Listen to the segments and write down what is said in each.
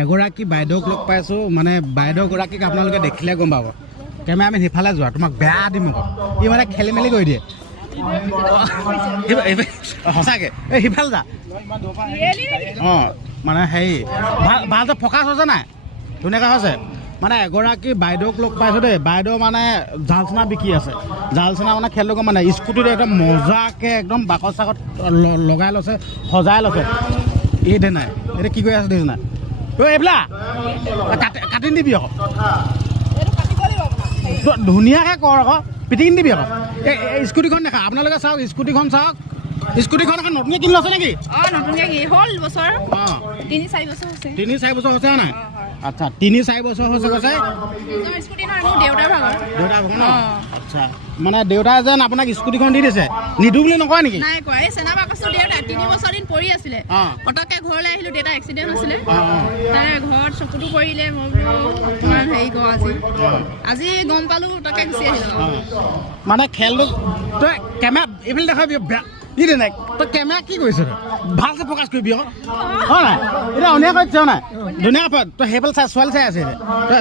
এগৰাকী বাইদেউক লগ পাইছোঁ মানে বাইদেউগৰাকীক আপোনালোকে দেখিলে গম পাব কেমেৰামেন সিফালে যোৱা তোমাক বেয়া দিম আকৌ ই মানে খেলি মেলি কৰি দিয়ে সঁচাকৈ এই সিফালে যা অঁ মানে হেৰি ভালকৈ ফ'কাছ হৈছে নাই ধুনীয়াকৈ হৈছে মানে এগৰাকী বাইদেউক লগ পাইছোঁ দেই বাইদেউ মানে জালচনা বিকি আছে জালচনা মানে খেলটো মানে স্কুটিত একদম মজাকৈ একদম বাকচ চাকত লগাই লৈছে সজাই লৈছে এই দে নাই এতিয়া কি কৰি আছে দেখিছে নাই ঐ এইবিলাক কাটি নিদিবি আকৌ ধুনীয়াকৈ কৰ আকৌ পিটি নিদিবি আকৌ এই স্কুটিখন দেখা আপোনালোকে চাওক স্কুটিখন চাওক স্কুটিখন এখন নতুনকৈ কিনি লৈছে নেকি অঁ নতুনকৈ কি হ'ল বছৰ অঁ 3-4 বছৰ হৈছে 3-4 বছৰ হৈছে নাই আচ্ছা 3-4 বছৰ হৈছে কৈছে স্কুটি নহয় মোৰ দেউতাৰ ভাগৰ ন আচ্ছা মানে দেউতাই যেন আপোনাক স্কুটিখন দি দিছে নিদো বুলি নকয় নেকি নাই কোৱা এই চেনাবা কৈছোঁ দেউতা 3 বছৰ দিন পৰি আছিলে পটককৈ ঘৰলৈ আহিলোঁ দেউতা এক্সিডেণ্ট হৈছিলে তাৰে ঘৰত চকুটো পৰিলে মই বোলো অকণমান হেৰি কৰোঁ আজি গম পালোঁ তাকে গুচি আহিলোঁ মানে খেলটো তই কেমেৰা এইফালে দেখাবি ই দে নাই তই কেমেৰা কি কৰিছ তই ভালকৈ ফ'কাছ কৰিবি আকৌ হয় নাই এতিয়া অনীয়া কৰিছ নাই ধুনীয়াকৈ তই সেইফালে চাই ছোৱালী চাই আছে তই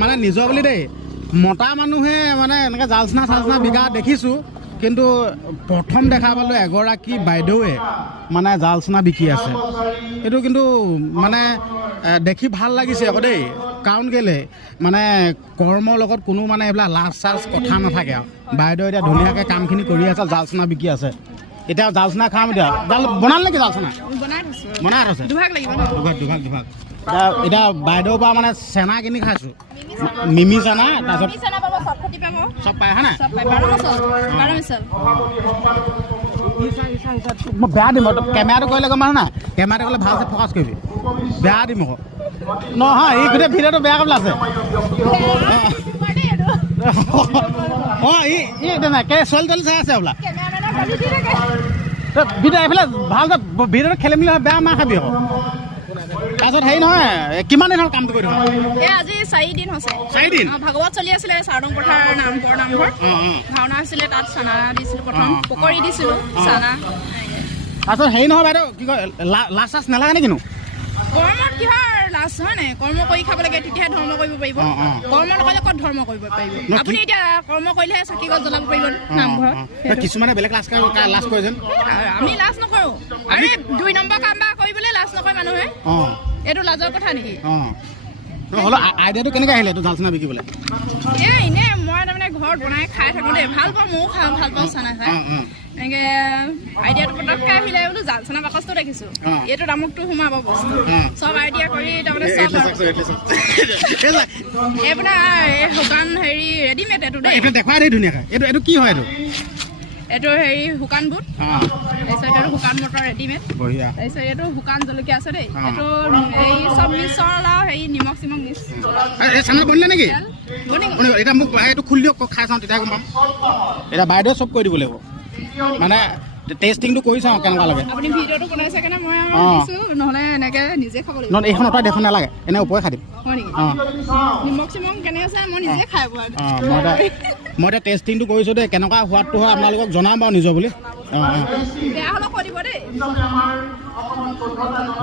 মানে নিজৰ বুলি দেই মতা মানুহে মানে এনেকৈ জালচনা চালচনা বিকা দেখিছোঁ কিন্তু প্ৰথম দেখা পালোঁ এগৰাকী বাইদেৱে মানে জালচনা বিকি আছে এইটো কিন্তু মানে দেখি ভাল লাগিছে আকৌ দেই কাৰণ কেলৈ মানে কৰ্মৰ লগত কোনো মানে এইবিলাক লাজ চাজ কথা নাথাকে আৰু বাইদেউ এতিয়া ধুনীয়াকৈ কামখিনি কৰি আছে জালচনা বিকি আছে এতিয়া জালচনা খাম এতিয়া জাল বনাল নেকি জালচনা বনাই থৈছে দুভাগ এতিয়া বাইদেউৰ পৰা মানে চেনা কিনি খাইছোঁ মিমি চেনা তাৰপিছত চব পায় হয় নাই মই বেয়া দিম কেমেৰাটো কৰিলে গম পাওঁ নাই কেমেৰাটো কৰিলে ভালকৈ ফ'কাছ কৰিবি বেয়া দিম আকৌ নহয় এই গোটেই ভিডিঅ'টো বেয়া কৰিবলৈ আছে অঁ ই নাই ছোৱালী তোৱালী চাই আছে বোলা ভিডিঅ' এইফালে ভালকৈ ভিডিঅ'টো খেলি মেলি বেয়া মাৰ খাবি আকৌ তাৰপিছত হেৰি নহয় কিমান দিন হ'ল কামটো কৰি থকা আজি 4 দিন হৈছে 4 দিন ভাগৱত চলি আছিলে চাৰদং পথাৰ নামঘৰ ভাওনা হৈছিলে তাত চানা দিছিলোঁ প্ৰথম পকৰি দিছিলোঁ চানা তাৰপিছত হেৰি নহয় বাইদেউ কি কয় লাজ চাজ নালাগে নে কিনো কৰ্মত কিহৰ লাজ হয় নাই কৰ্ম কৰি খাব লাগে তেতিয়াহে ধৰ্ম কৰিব পাৰিব কৰ্ম নকৰিলে ক'ত ধৰ্ম কৰিব পাৰিব আপুনি এতিয়া কৰ্ম কৰিলেহে চাকি গছ জ্বলাব পাৰিব নামঘৰত কিছুমানে বেলেগ লাজ কৰে যেন আমি লাজ নকৰোঁ আমি 2 নম্বৰ কাম বা কৰিবলৈ লাজ নকৰে মানুহে এইটো লাজৰ কথা নেকি হ'লেও আইডিয়াটো কেনেকৈ আহিলে এইটো জালচনা বিকিবলৈ এনেই মই তাৰমানে ঘৰত বনাই খাই থাকোঁ দেই ভাল পাওঁ ময়ো খাওঁ ভাল পাওঁ চানা খাই এনেকৈ আইডিয়াটো পটককৈ আহিলে বোলো জালচনা বাকচটো দেখিছোঁ এইটো আমুকটো সোমাব বস্তু চব আইডিয়া কৰি তাৰমানে চব আপোনাৰ এই শুকান হেৰি ৰেডিমেড এইটো দেই দেখুৱাই দেই ধুনীয়াকৈ এইটো কি হয় এইটো হেৰি শুকান বুট তাৰপিছত এইটো শুকান মটৰ ৰেডিমেড তাৰপিছত এইটো শুকান জলকীয়া আছে দেই এইটো এই চব মিক্সৰ আৰু হেৰি নিমখ চিমখ মিক্স চানা বনিলে নেকি এতিয়া মোক এইটো খুলি দিয়ক খাই চাওঁ তেতিয়া গম পাম এতিয়া বাইদেউ চব কৰি দিব লাগিব মানে টেষ্টিংটো কৰি চাওঁ কেনেকুৱা লাগে আপুনি ভিডিঅ'টো বনাইছে কাৰণে মই দিছোঁ নহ'লে এনেকৈ নিজে খাব লাগিব নহয় এইখন অঁতৰাই দেখোন নালাগে এনে ওপৰে খাই দিম হয় নেকি নিমখ চিমখ কেনে আছে মই নিজে খাই পোৱা মই এতিয়া টেষ্টিংটো কৰিছোঁ দেই কেনেকুৱা সোৱাদটো হয় আপোনালোকক জনাম বাৰু নিজৰ বুলি বেয়া হ'লেও কৈ দিব দেই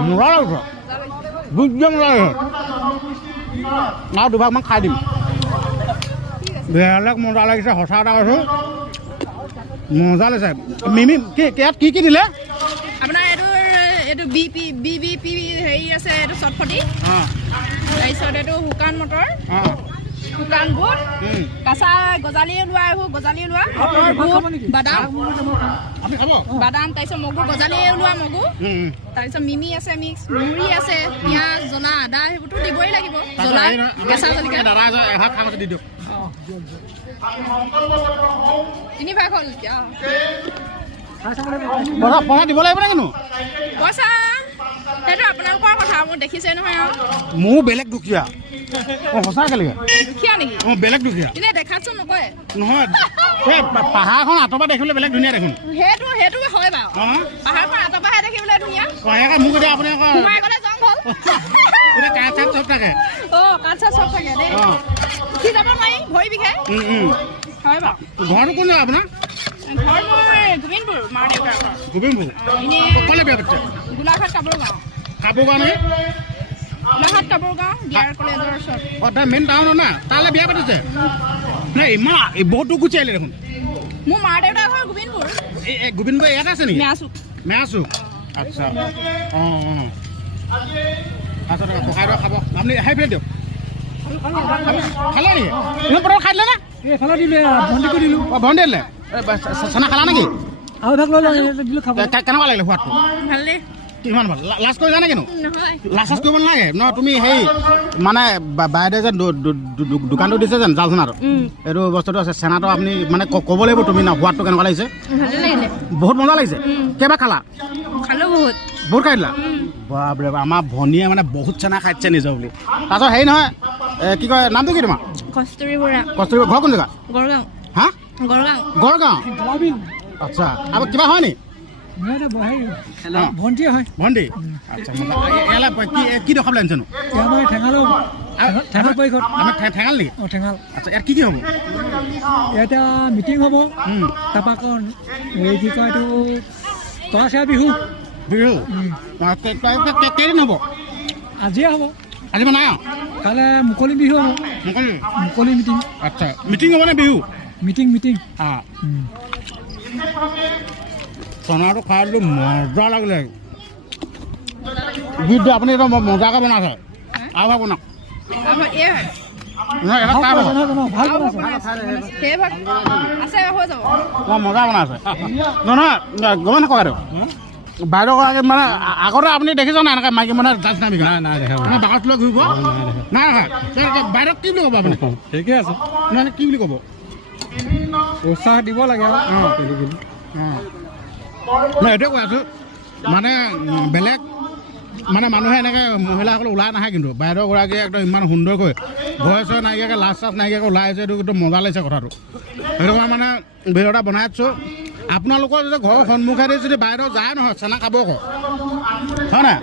মজা লাগিছে বুজিয়ে মজা লাগিছে আৰু দুভাগমান খাই দিম বেলেগ মজা লাগিছে সঁচা এটা কৈছোঁ মজা লাগিছে মিমি ইয়াত কি কি দিলে আপোনাৰ এইটো বিপি হেৰি আছে এইটো চটফটি তাৰপিছত এইটো শুকান মটৰ শুকান বুট কেঁচা গজালি ওলোৱা এইবোৰ গজালি ওলোৱা মটৰ বুট বাদাম তাৰপিছত মগু গজালি ওলোৱা মগু তাৰপিছত মিমি আছে মিক্স মুড়ি আছে পিঁয়াজ জ্বলা আদা সেইবোৰতো দিবই লাগিব জ্বলা কেঁচা জলকীয়া দি দিয়ক 3 ভাগ হ'ল এতিয়া পইচা দিব লাগিব নে কিনো পইচা সেইটো আপোনালোকৰ কথা মোৰ দেখিছে নহয় আৰু মোৰ বেলেগ দুখীয়া সঁচাকৈ লাগে দুখীয়া নেকি বেলেগ দুখীয়া এনেই দেখাতচোন নকয় নহয় এই পাহাৰখন আঁতৰ পৰা দেখিবলৈ বেলেগ ধুনীয়া দেখোন সেইটো হয় বাৰু পাহাৰখন আঁতৰ পৰাহে দেখিবলৈ ধুনীয়া মোক এতিয়া আপুনি সোমাই গ'লে জংঘল এতিয়া কাঠ চাঠ চব থাকে কাঠ চাঠ চব থাকে দেই উঠি যাব নোৱাৰি ভৰি বিষাই হয় বাৰু ঘৰটো কোন জেগা আপোনাৰ ঘৰ মই গোবিন্দপুৰ মা দেউতাৰ ঘৰ গোবিন্দপুৰ ক'লে বিয়া পাতিছে গোলাঘাট কাপোৰ গাঁও কাপোৰ গাঁও নেকি বিয়াৰ কলেজৰ ওচৰত অঁ তাৰ মেইন টাউনত না তালৈ বিয়া পাতিছে নাই ইমান বহুত দূৰ গুচি আহিলে দেখোন মোৰ মা দেউতা ঘৰ গোবিন্দপুৰ এই গোবিন্দপুৰ ইয়াত আছে নেকি মেয়াচুক মেয়াচুক আচ্ছা অঁ আচ্ছা ককাইদেউ খাব আপুনি খাই পেলাই দিয়ক খালে নেকি ইমান পটল খাই দিলে নে এইফালে দিলে ভণ্টি কৰি দিলোঁ অঁ ভণ্টি দিলে চানা খালা নেকি আৰু ভাগ লৈ দিলোঁ খাব কেনেকুৱা লাগিলে সোৱাদটো ভালেই কিমান ভাল লাজ কৰি জানে কিনো নহয় লাজ কৰিব নালাগে ন তুমি সেই মানে বাইদেউ যে দোকানটো দিছে যেন জাল চেনাটো এইটো বস্তুটো আছে চেনাটো আপুনি মানে ক'ব লাগিব তুমি ন সোৱাদটো কেনেকুৱা লাগিছে ভালেই লাগিলে বহুত মজা লাগিছে কেইবাৰ খালা খালোঁ বহুত বহুত খাই দিলা বাপৰে আমাৰ ভনীয়ে মানে বহুত চেনা খাইছে নিজৰ বুলি তাৰপিছত হেৰি নহয় কি কয় নামটো কি তোমাৰ কস্তুৰী বৰা কস্তুৰী ঘৰ কোন জেগা গড়গাঁও হা গড়গাঁও গড়গাঁও আচ্ছা আৰু কিবা হয় নি মই এটা বহাই ভণ্টিয়ে হয় ভণ্টি আচ্ছা ইয়ালৈ কি দেখাবলৈ আনিছেনো এতিয়া মই ঠেঙালো ঠেঙাল পৰিষদ আমাৰ ঠেঙাল নেকি অঁ ঠেঙাল আচ্ছা ইয়াত কি হ'ব এতিয়া মিটিং হ'ব তাৰপৰা আকৌ এই কি কয় এইটো তৰাচৰা বিহু বিহু কেইদিন হ'ব আজিয়ে হ'ব আজি মানে নাই আৰু কাইলৈ মুকলি বিহু হ'ব মুকলি মিটিং আচ্ছা মিটিং হ'ব নে বিহু মিটিং অঁ চনাটো খাই দিলোঁ মজা লাগিলে বিদ্যা আপুনি একদম মজাকৈ বনাইছে আৰু ভাগ বনাওক এই হয় নহয় এটা খাই ভাল বনাইছে সেই ভাগ আছে হৈ যাব মই মজা বনাইছে নহয় গমে নকওঁ বাইদেউ বাইদেউগৰাকী মানে আগতে আপুনি দেখিছে নাই এনেকৈ মাইকী মানে জাজ নামি নাই দেখা মানে বাকচ লৈ ঘূৰিব নাই দেখা বাইদেউক কি বুলি ক'ব আপুনি ঠিকে আছে মানে কি বুলি ক'ব উৎসাহ দিব লাগে অঁ মই এইটোৱে কৈ আছোঁ মানে বেলেগ মানে মানুহে এনেকৈ মহিলাসকল ওলাই নাহে কিন্তু বাইদেউগৰাকীয়ে একদম ইমান সুন্দৰকৈ ভয় চয় নাইকিয়াকৈ লাজ চাজ নাইকিয়াকৈ ওলাই আহিছে এইটো একদম মজা লাগিছে কথাটো সেইটো কাৰণে মানে ভিডিঅ' এটা বনাই আছোঁ আপোনালোকৰ যদি ঘৰৰ সন্মুখেদি যদি বাইদেউ যায় নহয় চেনা খাব আকৌ হয় নাই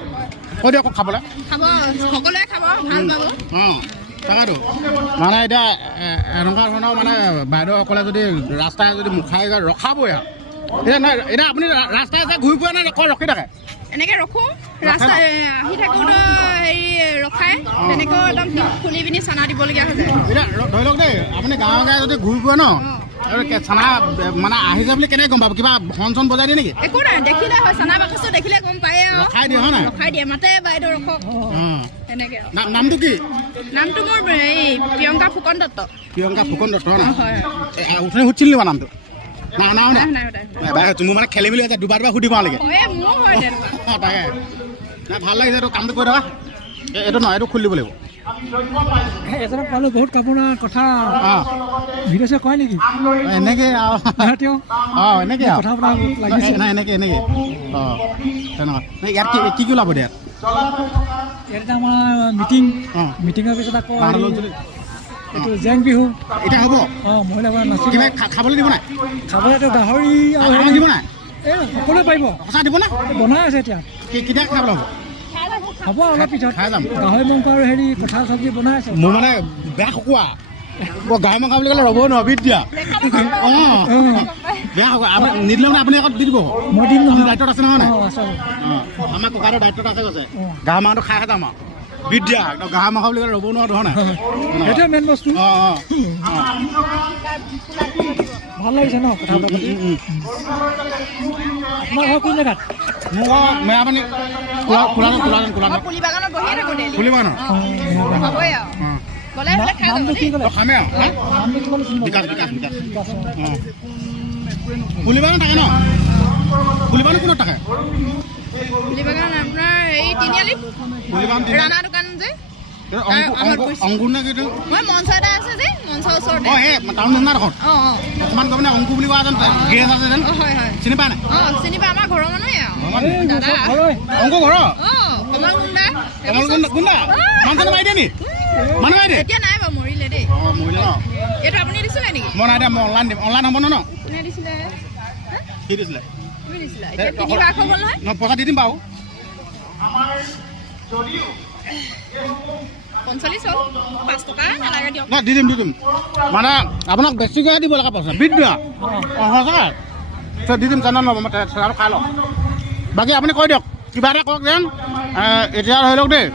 কৈ দিয়ক খাবলৈ খাব সকলোৱে খাব ভাল পাব অঁ তাকেতো মানে এতিয়া এনেকুৱা ধৰণৰ মানে বাইদেউসকলে যদি ৰাস্তাই যদি মুখাই ৰখাবই আৰু এতিয়া নহয় এতিয়া আপুনি ৰাস্তাই যে ঘূৰি ফুৰে নে ৰখি থাকে এনেকৈ ৰখোঁ ৰাস্তা আহি থাকোঁতো হেৰি ৰখাই তেনেকৈও একদম খুলি পিনি চানা দিবলগীয়া হৈ যায় এতিয়া ধৰি লওক দেই আপুনি গাঁৱে গাঁৱে যদি ঘূৰি ফুৰে ন আৰু চানা মানে আহিছে বুলি কেনেকৈ গম পাব কিবা হৰ্ণ চন বজাই দিয়ে নেকি একো নাই দেখিলে হয় চানা বাকচটো দেখিলে গম পায়ে আৰু ৰখাই দিয়ে হয় নাই ৰখাই দিয়ে মাতে বাইদেউ ৰখক তেনেকৈ আৰু নামটো কি নামটো মোৰ এই প্ৰিয়ংকা ফুকন দত্ত প্ৰিয়ংকা ফুকন দত্ত ন হয় উঠনি সুধিছিল নেকি নামটো নাই নাই তুমি মানে খেলি মেলি আছে দুবাৰ সুধি পাওঁলৈকে মোৰ হয় তেনেকুৱা তাকে নাই ভাল লাগিছে এইটো কামটো কৰি থকা এইটো নহয় এইটো খুলি দিব লাগিব এজনক পালোঁ বহুত কাপোৰৰ কথা অঁ ভিডিঅ' চিডিঅ' কয় নেকি এনেকৈ আৰু তেওঁ অঁ এনেকৈ আৰু কথা পতা লাগিছে নাই এনেকৈ অঁ তেনেকুৱা ইয়াত কি কি ওলাব ইয়াত ইয়াত আমাৰ মিটিঙৰ পিছত আকৌ এইটো জেং বিহু এতিয়া হ'ব অঁ মহিলাসকলে নাচিব কিবা খাবলৈ দিব নাই খাবলৈতো গাহৰি আৰু আমাক দিব নাই এই সকলোৱে পাৰিব সঁচা দিব নাই বনাই আছে এতিয়া কেতিয়া খাবলৈ হ'ব হ'ব অলপ পিছত খাই যাম গাহৰি মাংস আৰু হেৰি কঁঠাল চব্জি বনাই আছে মোৰ মানে বেয়া শুকোৱা মই গাহৰি মাংস বুলি ক'লে ৰ'বই নোৱাৰো বিট দিয়া অঁ বেয়া শুকোৱা আপুনি নিদিলে মানে আপুনি আকৌ দি দিব মই দিম নহয় দায়িত্বত আছে নহয় নাই অঁ আছে অঁ আমাৰ ককাইদেউৰ দায়িত্বত আছে কৈছে গাহৰি মাংসটো খাই যাম আৰু বিট দিয়া একদম গাহৰি মাংস বুলি ক'লে ৰ'ব নোৱাৰো ধৰা নাই সেইটোৱে মেইন বস্তু অঁ ভাল লাগিছে ন কথা পাতি আপোনাৰ ঘৰ কোন জেগাত মোৰ মেৰাপানী পুলি বাগানত বহিয়ে থাকোঁ ডেইলি খুলিব ন হ'বই আৰু গ'লে বোলে খাই যাব নামটো কি ক'লে খামেই আৰু নামটো কি ক'লে চিনি বিকাশ পাব? অঁ পুলিবাগান থাকে ন পুলিবাগান কোনত থাকে পুলি বাগান আপোনাৰ এই তিনিআলি পুলিবাগান ৰাণা দোকান যে অংকুৰ নে কি মই মঞ্চ এটা আছে যে মঞ্চৰ ওচৰতে অঁ সেই টাউন ধন্দাৰ ঘৰত অঁ অঁ অকণমান গৈ মানে অংকু বুলি কোৱা যেন গেৰেজ আছে যেন অঁ হয় হয় চিনি পায় নাই অঁ চিনি পাই আমাৰ ঘৰৰ মানুহে আৰু এই দাদা ঘৰলৈ অংকু ঘৰৰ অঁ কমল গুণ্ডা কোনটা মানুহজনে মাৰি দিয়ে নি মানুহ মাৰি দিয়ে এতিয়া নাই বাৰু মৰিলে দেই অঁ মৰিলে ন এইটো আপুনি দিছিলে নেকি মই নাই দিয়া মই অনলাইন দিম অনলাইন হ'ব ন কোনে দিছিলে কি দিছিলে তুমি দিছিলা এতিয়া তিনিবাৰ হৈ গ'ল নহয় মই পইচা দি দিম বাৰু 45 হ'ল 5 টকা নালাগে দিয়ক নাই দি দিম মানে আপোনাক বেছিকৈ দিব লগা পইচা বিট দিয়া অঁ সঁচাকৈ দি দিম জানা নহ'ব মই চেলাটো খাই লওঁ বাকী আপুনি কৈ দিয়ক কিবা এটা কওক যেন এতিয়া ধৰি লওক দেই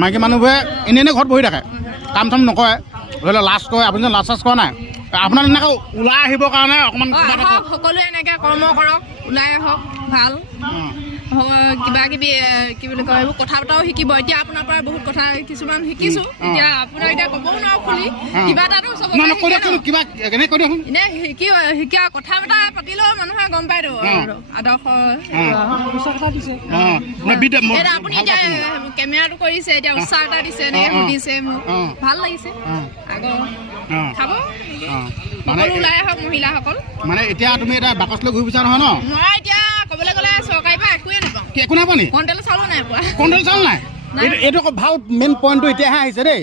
মাইকী মানুহবোৰে এনেই ঘৰত বহি থাকে কাম চাম নকৰে ধৰি লওক লাজ কৰে আপুনি লাজ চাজ কৰা নাই আপোনাৰ এনেকৈ ওলাই আহিবৰ কাৰণে অকণমান আহক সকলোৱে এনেকৈ কৰ্ম কৰক ওলাই আহক ভাল কিবা কিবি কি বুলি কয় এইবোৰ কথা বতৰাও শিকিব এতিয়া আপোনাৰ পৰা বহুত কথা কিছুমান শিকিছোঁ এতিয়া আপোনাক এতিয়া ক'বও নোৱাৰো খুলি কিবা এটাতো কিবা এনে কৈ দিয়কচোন এনেই শিকা কথা বতৰা পাতিলেও মানুহে গম পায়তো আদৰ্শ এতিয়া আপুনি এতিয়া কেমেৰাটো কৰিছে এতিয়া উৎসাহ এটা দিছে এনেকৈ সুধিছে মোক ভাল লাগিছে আগৰ খাব সকলো ওলাই আহক মহিলাসকল মানে এতিয়া তুমি এটা বাকচ লৈ ঘূৰি ফুৰিছা নহয় ন মই এতিয়া ক'বলৈ গ'লে চৰকাৰী পৰা একোৱে নাপাওঁ একো নাপাওঁ নি কণ্ট্ৰল চাউলো নাই পোৱা কণ্ট্ৰল চাউল নাই এইটো আকৌ ভাল মেইন পইণ্টটো এতিয়াহে আহিছে দেই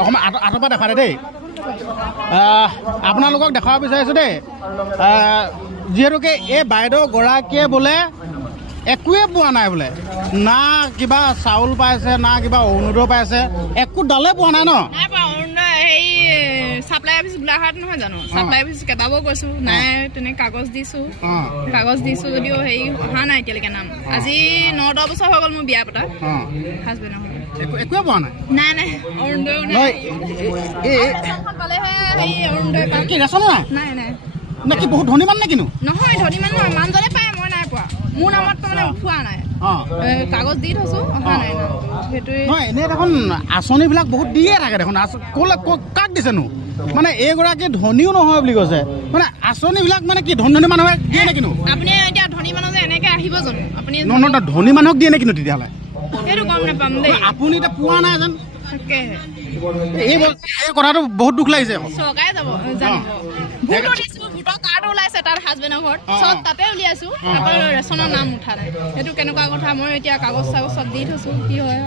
অকণমান আঁতৰ পৰা দেখা দেই আপোনালোকক দেখুৱাব বিচাৰিছোঁ দেই যিহেতুকে এই বাইদেউগৰাকীয়ে বোলে একোৱে পোৱা নাই বোলে না কিবা চাউল পাইছে না কিবা অৰুণোদয় পাইছে একো ডালে পোৱা নাই ন নাই পোৱা অৰুণোদয় হেৰি চাপ্লাই অফিচ গোলাঘাট নহয় জানো চাপ্লাই অফিচ কেইবাবাৰো গৈছোঁ নাই তেনে কাগজ দিছোঁ যদিও হেৰি অহা নাই এতিয়ালৈকে নাম আজি 9-10 বছৰ হৈ গ'ল মোৰ বিয়া পতা হাজবেণ্ডৰ একোৱে পোৱা নাই নাই নাই অৰুণোদয় নাই পালেহে হেৰি অৰুণোদয় পাম কি ৰেচন নাই নাই নাই নে কি বহুত ধনী মানুহ নে কিনো নহয় ধনী মানুহ নহয় মানুহজনে পায় মই নাই পোৱা মোৰ নামত তাৰমানে উঠোৱা নাই কাগজ দি থৈছোঁ অহা নাই নাম সেইটোৱে নহয় এনেই দেখোন আঁচনিবিলাক বহুত দিয়ে থাকে দেখোন কাক দিছেনো মানে এইগৰাকী ধনীও নহয় বুলি কৈছে মানে আঁচনিবিলাক মানে কি ধনী মানুহে দিয়ে নে কিনো আপুনি এতিয়া ধনী মানুহ যে এনেকৈ আহিব জানো আপুনি ধনী মানুহক দিয়ে নে কিনো তেতিয়াহ'লে সেইটো গম নাপাম দেই আপুনি এতিয়া পোৱা নাই যেন তাকেহে এই কথাটো বহুত দুখ লাগিছে চৰকাৰে যাব জানিব ভোটো দিছোঁ ভোটৰ কাৰ্ড ওলাইছে তাত হাজবেণ্ডৰ ঘৰত চব তাতে উলিয়াইছোঁ আকৌ ৰেচনৰ নাম উঠা নাই সেইটো কেনেকুৱা কথা মই এতিয়া কাগজ চাগজ চব দি থৈছোঁ কি হয়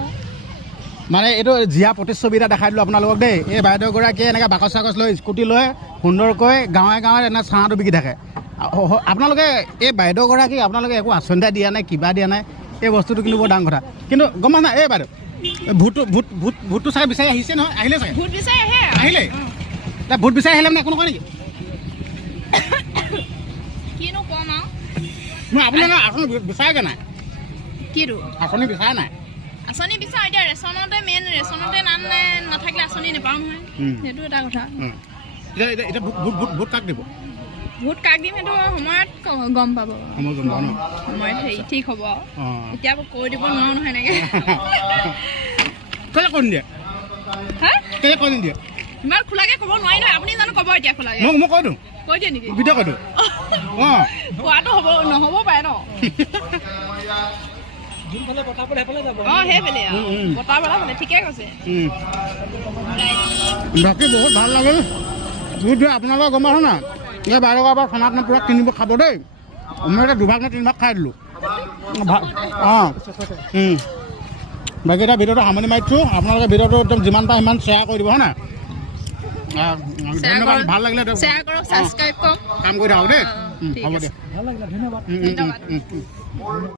মানে এইটো জীয়া প্ৰতিচ্ছবি এটা দেখাই দিলোঁ আপোনালোকক দেই এই বাইদেউগৰাকীয়ে এনেকৈ বাকচ চাকচ লৈ স্কুটি লৈ সুন্দৰকৈ গাঁৱে গাঁৱে এনে চাহটো বিকি থাকে আপোনালোকে এই বাইদেউগৰাকীক আপোনালোকে একো আঁচনি এটা দিয়া নাই কিবা দিয়া নাই এই বস্তুটো কিন্তু বৰ ডাঙৰ কথা কিন্তু গম পাইছা নাই এই বাইদেউ ভোটটো চাই বিচাৰি আহিছে নহয় আহিলে চাগে ভোট বিচাৰি আহে আহিলে এতিয়া ভোট বিচাৰি আহিলে মানে একো নকয় নেকি কিনো কম আৰু নহয় আপোনালোকে আঁচনি বিচাৰেগৈ নাই কিটো আঁচনি বিচাৰে নাই আঁচনি বিচাৰ এতিয়া ৰেচনতে মেইন ৰেচনতে নাম নাথাকিলে আঁচনি নাপাওঁ নহয় সেইটো এটা কথা এতিয়া ভোট কাক দিব ভোট কাক দিম সেইটো সময়ত গম পাব সময়ত হেৰি ঠিক হ'ব আৰু এতিয়া কৈ দিব নোৱাৰো নহয় এনেকৈ কেলৈ কৈ নিদিয়ে হা কেলৈ কৈ নিদিয়ে ইমান খোলাকৈ ক'ব নোৱাৰি নহয় আপুনি জানো ক'ব এতিয়া খোলাকৈ মই কৈ দিওঁ কৈ দিয়ে নেকি ভিডিঅ' কৈ দিওঁ কোৱাটো নহ'ব পাৰে ন সেইফালে বতাহ ফালে ঠিকে কৈছে বাকী বহুত ভাল লাগিল বহুত আপোনালোকে গম পাইছে না এই বাইদেউৰ পৰা খানাত পূৰা কিনিব খাব দেই মই এতিয়া 2 ভাগ নে 3 ভাগ খাই দিলোঁ বাকী এতিয়া ভিডিঅ'টো সামৰণি মাৰিছোঁ আপোনালোকে ভিডিঅ'টো একদম যিমান পাৰে সিমান শ্বেয়াৰ কৰি দিব হয় নাই ধন্যবাদ ভাল লাগিলে শ্বেয়াৰ কৰক ছাবস্ক্ৰাইব কৰক কাম কৰি থাকক দেই হ'ব দিয়ক ভাল লাগিলে ধন্যবাদ ধন্যবাদ